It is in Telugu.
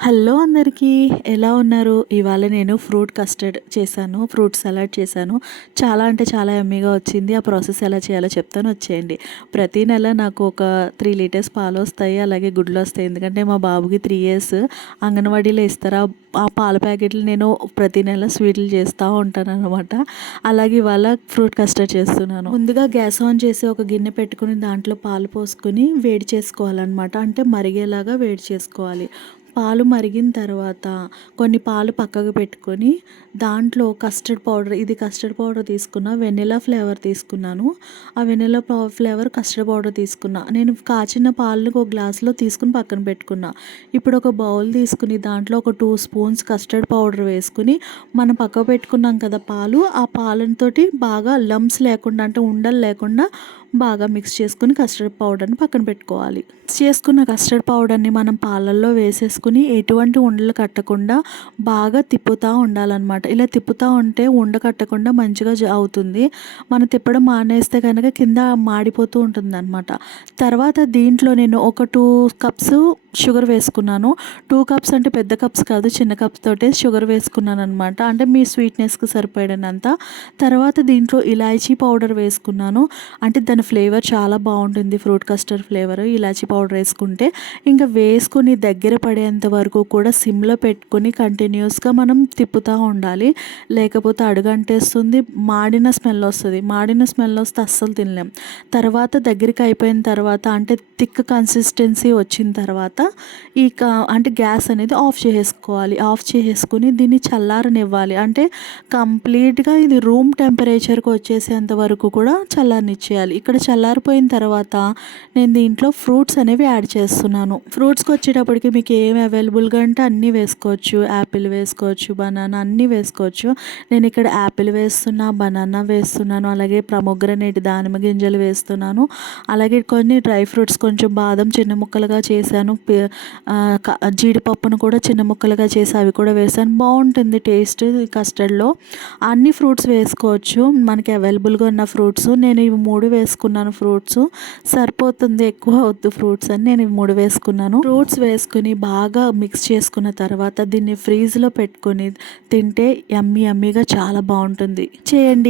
హలో అందరికీ ఎలా ఉన్నారు? ఇవాళ నేను ఫ్రూట్ కస్టర్డ్ చేశాను ఫ్రూట్ సలాడ్ చేశాను. చాలా అంటే చాలా ఎమ్మీగా వచ్చింది. ఆ ప్రాసెస్ ఎలా చేయాలో చెప్తాను వచ్చేయండి. ప్రతి నెల నాకు ఒక త్రీ లీటర్స్ పాలు వస్తాయి అలాగే గుడ్లు వస్తాయి. ఎందుకంటే మా బాబుకి త్రీ ఇయర్స్. అంగన్వాడీలో ఇస్తారా? ఆ పాల ప్యాకెట్లు నేను ప్రతి నెల స్వీట్లు చేస్తూ ఉంటాను అనమాట అలాగే ఇవాళ ఫ్రూట్ కస్టర్డ్ చేస్తున్నాను. ముందుగా గ్యాస్ ఆన్ చేసి ఒక గిన్నె పెట్టుకుని దాంట్లో పాలు పోసుకొని వేడి చేసుకోవాలన్నమాట. అంటే మరిగేలాగా వేడి చేసుకోవాలి. పాలు మరిగిన తర్వాత కొన్ని పాలు పక్కకు పెట్టుకొని దాంట్లో కస్టర్డ్ పౌడర్ ఇది కస్టర్డ్ పౌడర్ తీసుకున్న వెనిలా ఫ్లేవర్ తీసుకున్నాను. ఆ వెనిలా ఫ్లేవర్ కస్టర్డ్ పౌడర్ తీసుకున్నా. నేను కాచిన పాలను ఒక గ్లాస్లో తీసుకుని పక్కన పెట్టుకున్నా. ఇప్పుడు ఒక బౌల్ తీసుకుని దాంట్లో ఒక టూ స్పూన్స్ కస్టర్డ్ పౌడర్ వేసుకుని మనం పక్క పెట్టుకున్నాం కదా పాలు ఆ పాలతోటి బాగా లమ్స్ లేకుండా అంటే ఉండలు లేకుండా బాగా మిక్స్ చేసుకుని కస్టర్డ్ పౌడర్ని పక్కన పెట్టుకోవాలి. మిక్స్ చేసుకున్న కస్టర్డ్ పౌడర్ని మనం పాలల్లో వేసేసుకుని ఎటువంటి ఉండలు కట్టకుండా బాగా తిప్పుతూ ఉండాలన్నమాట. ఇలా తిప్పుతూ ఉంటే ఉండ కట్టకుండా మంచిగా అవుతుంది. మనం తిప్పడం మానేస్తే కనుక కింద మాడిపోతూ ఉంటుంది అనమాట తర్వాత దీంట్లో నేను ఒక టూ కప్స్ షుగర్ వేసుకున్నాను. టూ కప్స్ అంటే పెద్ద కప్స్ కాదు చిన్న కప్స్ తోటే షుగర్ వేసుకున్నాను అనమాట అంటే మీ స్వీట్నెస్కి సరిపడినంత. తర్వాత దీంట్లో ఇలాచీ పౌడర్ వేసుకున్నాను. అంటే దాని ఫ్లేవర్ చాలా బాగుంటుంది ఫ్రూట్ కస్టర్డ్ ఫ్లేవర్. ఇలాచీ పౌడర్ వేసుకుంటే ఇంకా వేసుకుని దగ్గర పడేంత వరకు కూడా సిమ్లో పెట్టుకొని కంటిన్యూస్గా మనం తిప్పుతూ ఉండాలి. లేకపోతే అడుగంటేస్తుంది మాడిన స్మెల్ వస్తుంది. మాడిన స్మెల్ వస్తే అస్సలు తినలేం. తర్వాత దగ్గరికి అయిపోయిన తర్వాత అంటే థిక్ కన్సిస్టెన్సీ వచ్చిన తర్వాత ఈ అంటే గ్యాస్ అనేది ఆఫ్ చేసేసుకోవాలి. ఆఫ్ చేసేసుకుని దీన్ని చల్లారనివ్వాలి. అంటే కంప్లీట్గా ఇది రూమ్ టెంపరేచర్కి వచ్చేసేంత వరకు కూడా చల్లారనిచ్చేయాలి. ఇక్కడ చల్లారిపోయిన తర్వాత నేను దీంట్లో ఫ్రూట్స్ అనేవి యాడ్ చేస్తున్నాను. ఫ్రూట్స్కి వచ్చేటప్పటికి మీకు ఏమి అవైలబుల్గా అంటే అన్నీ వేసుకోవచ్చు. యాపిల్ వేసుకోవచ్చు బనానా అన్నీ వేసుకోవచ్చు. నేను ఇక్కడ యాపిల్ వేస్తున్నా బనానా వేస్తున్నాను అలాగే ప్రమోగ్రనేట్ దానిమ్మ గింజలు వేస్తున్నాను. అలాగే కొన్ని డ్రై ఫ్రూట్స్ కొంచెం బాదం చిన్న ముక్కలుగా చేశాను. జీడిపప్పును కూడా చిన్న ముక్కలుగా చేసి అవి కూడా వేసాను బాగుంటుంది టేస్ట్ కస్టర్డ్లో. అన్ని ఫ్రూట్స్ వేసుకోవచ్చు. మనకి అవైలబుల్గా ఉన్న ఫ్రూట్స్. నేను ఇవి మూడు వేసుకున్నాను ఫ్రూట్స్. సరిపోతుంది ఎక్కువ వద్దు ఫ్రూట్స్ అని నేను ఇవి మూడు వేసుకున్నాను. ఫ్రూట్స్ వేసుకుని బాగా మిక్స్ చేసుకున్న తర్వాత దీన్ని ఫ్రీజ్లో పెట్టుకొని తింటే యమ్మీ ఎమ్మిగా చాలా బాగుంటుంది. చేయండి.